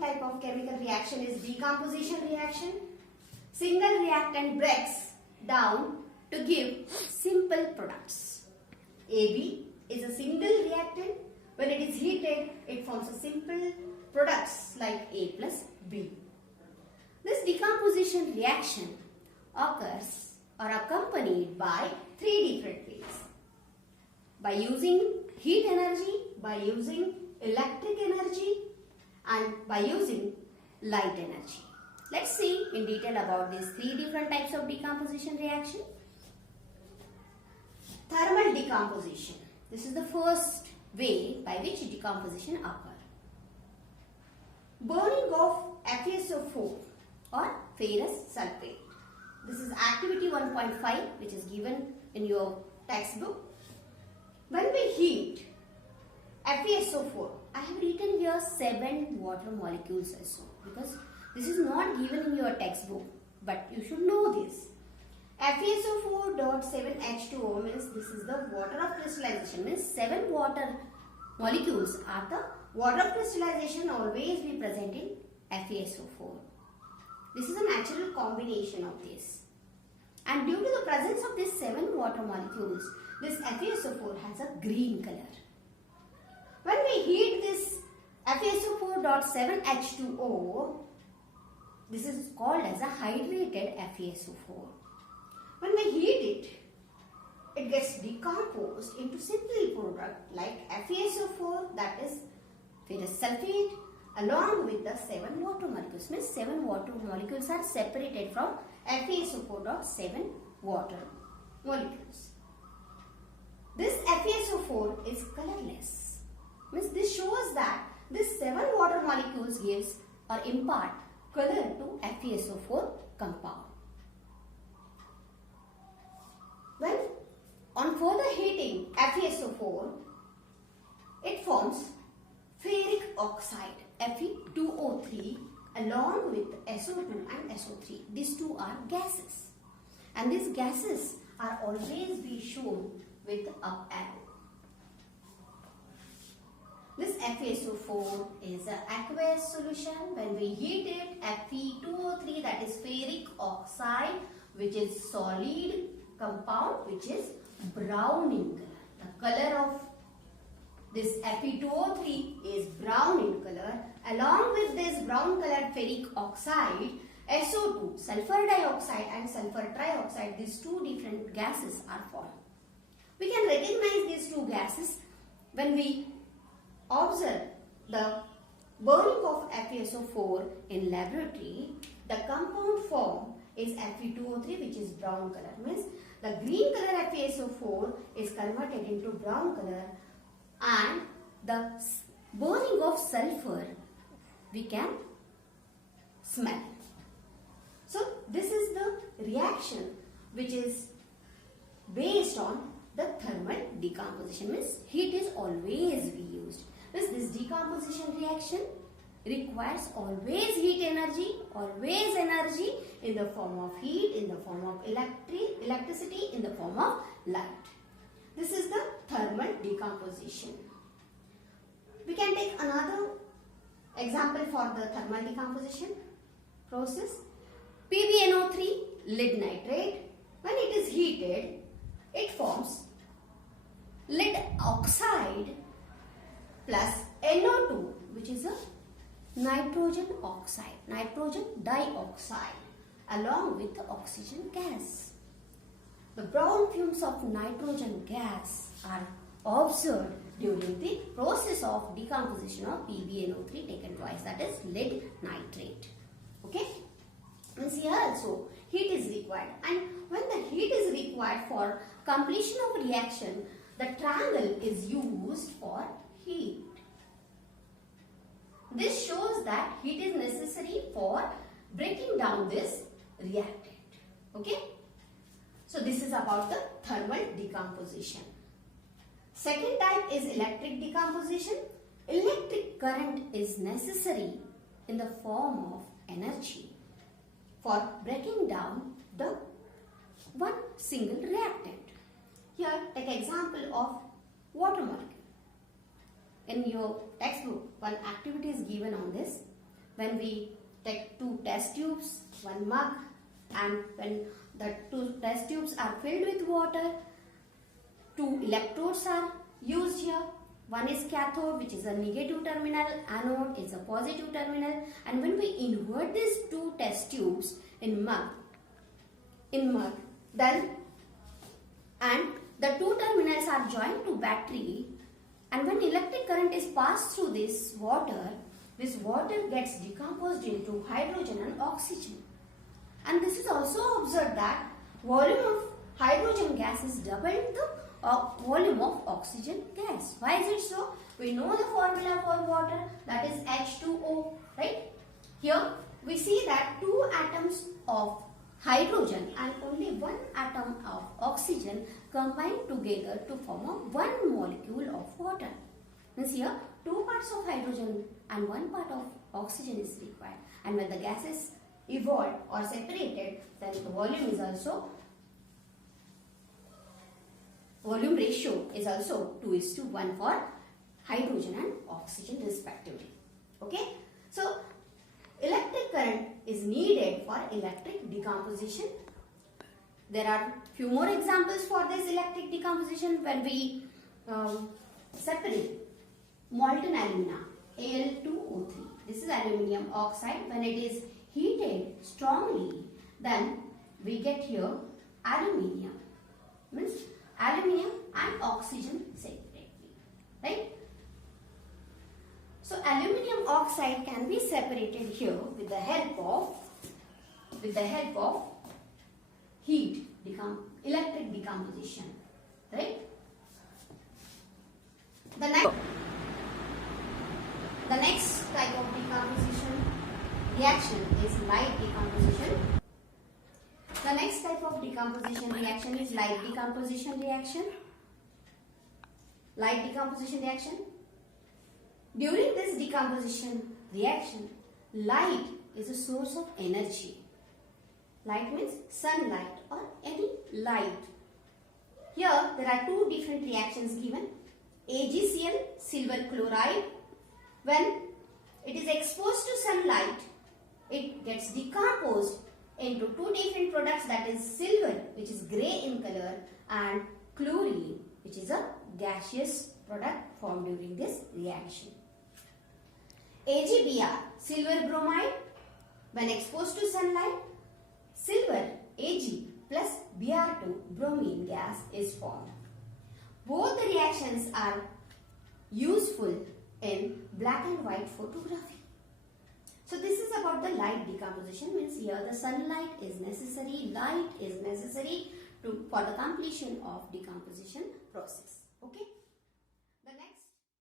type of chemical reaction is decomposition reaction. Single reactant breaks down to give simple products. AB is a single reactant. When it is heated, it forms a simple products like A plus B. This decomposition reaction occurs or accompanied by three different ways. By using heat energy, by using electric energy, and by using light energy. Let's see in detail about these three different types of decomposition reaction. Thermal decomposition. This is the first way by which decomposition occurs. Burning of FeSO4 or ferrous sulfate. This is activity 1.5 which is given in your textbook. When we heat FeSO4, I have written here 7 water molecules also because this is not given in your textbook, but you should know this. FeSO4.7H2O means this is the water of crystallization, means 7 water molecules are the water of crystallization always be present in FeSO4. This is a natural combination of this. And due to the presence of these 7 water molecules, this FeSO4 has a green color. When we heat this FeSO4.7H2O, this is called as a hydrated FeSO4. When we heat it, it gets decomposed into simple product like FeSO4, that is ferrous sulfate, along with the 7 water molecules. Means 7 water molecules are separated from FeSO4.7 water molecules. This FeSO4 is colorless. Means this shows that this 7 water molecules gives or impart color to FeSO4 compound. When on further heating FeSO4, it forms ferric oxide Fe2O3 along with SO2 and SO3. These two are gases, and these gases are always be shown with up arrow. This FeSO4 is an aqueous solution. When we heat it, Fe2O3, that is ferric oxide, which is solid compound, which is brown in color. The color of this Fe2O3 is brown in color. Along with this brown colored ferric oxide, SO2, sulfur dioxide and sulfur trioxide, these two different gases are formed. We can recognize these two gases when we observe the burning of FeSO4 in laboratory. The compound form is Fe2O3, which is brown color. Means the green color FeSO4 is converted into brown color, and the burning of sulfur we can smell. So this is the reaction which is based on the thermal decomposition. Means heat is always be used. This decomposition reaction requires always heat energy, always energy in the form of heat, in the form of electricity, in the form of light. This is the thermal decomposition. We can take another example for the thermal decomposition process. PbNO3, lead nitrate. When it is heated, it forms lead oxide plus NO2, which is a nitrogen oxide, nitrogen dioxide, along with the oxygen gas. The brown fumes of nitrogen gas are observed during the process of decomposition of PbNO3 taken twice, that is lead nitrate. Okay? And here also heat is required, and when the heat is required for completion of reaction, the triangle is used for heat. This shows that heat is necessary for breaking down this reactant. Okay? So this is about the thermal decomposition. Second type is electric decomposition. Electric current is necessary in the form of energy for breaking down the one single reactant. Here, take example of water molecule. In your textbook, one activity is given on this. when we take two test tubes, one mug, and when the two test tubes are filled with water, two electrodes are used here. One is cathode, which is a negative terminal, anode is a positive terminal, and when we invert these two test tubes in mug, then and the two terminals are joined to battery, and when electric current is passed through this water gets decomposed into hydrogen and oxygen. And this is also observed that volume of hydrogen gas is double the volume of oxygen gas. Why is it so? We know the formula for water, that is H2O, right? Here we see that two atoms of hydrogen and only one atom of oxygen combine together to form a one molecule of water. Means here two parts of hydrogen and one part of oxygen is required. And when the gases evolved or separated, then the volume ratio is also 2:1 for hydrogen and oxygen respectively. Okay. So electric current is needed for electric decomposition. There are few more examples for this electric decomposition when we separate molten alumina, Al2O3. This is aluminium oxide. When it is heated strongly, then we get here aluminium. Means aluminium and oxygen separately, right? So aluminium oxide can be separated here with the help of heat, electric decomposition, right? The next type of decomposition reaction is light decomposition. The next type of decomposition reaction is light decomposition reaction. Light decomposition reaction. During this decomposition reaction, light is a source of energy. Light means sunlight or any light. Here there are two different reactions given. AgCl, silver chloride, when it is exposed to sunlight, it gets decomposed into two different products, that is silver, which is grey in color, and chlorine, which is a gaseous product formed during this reaction. AgBr, silver bromide, when exposed to sunlight, silver Ag plus Br2 bromine gas is formed. Both the reactions are useful in black and white photography. So this is about the light decomposition. Means here the sunlight is necessary, light is necessary for the completion of decomposition process.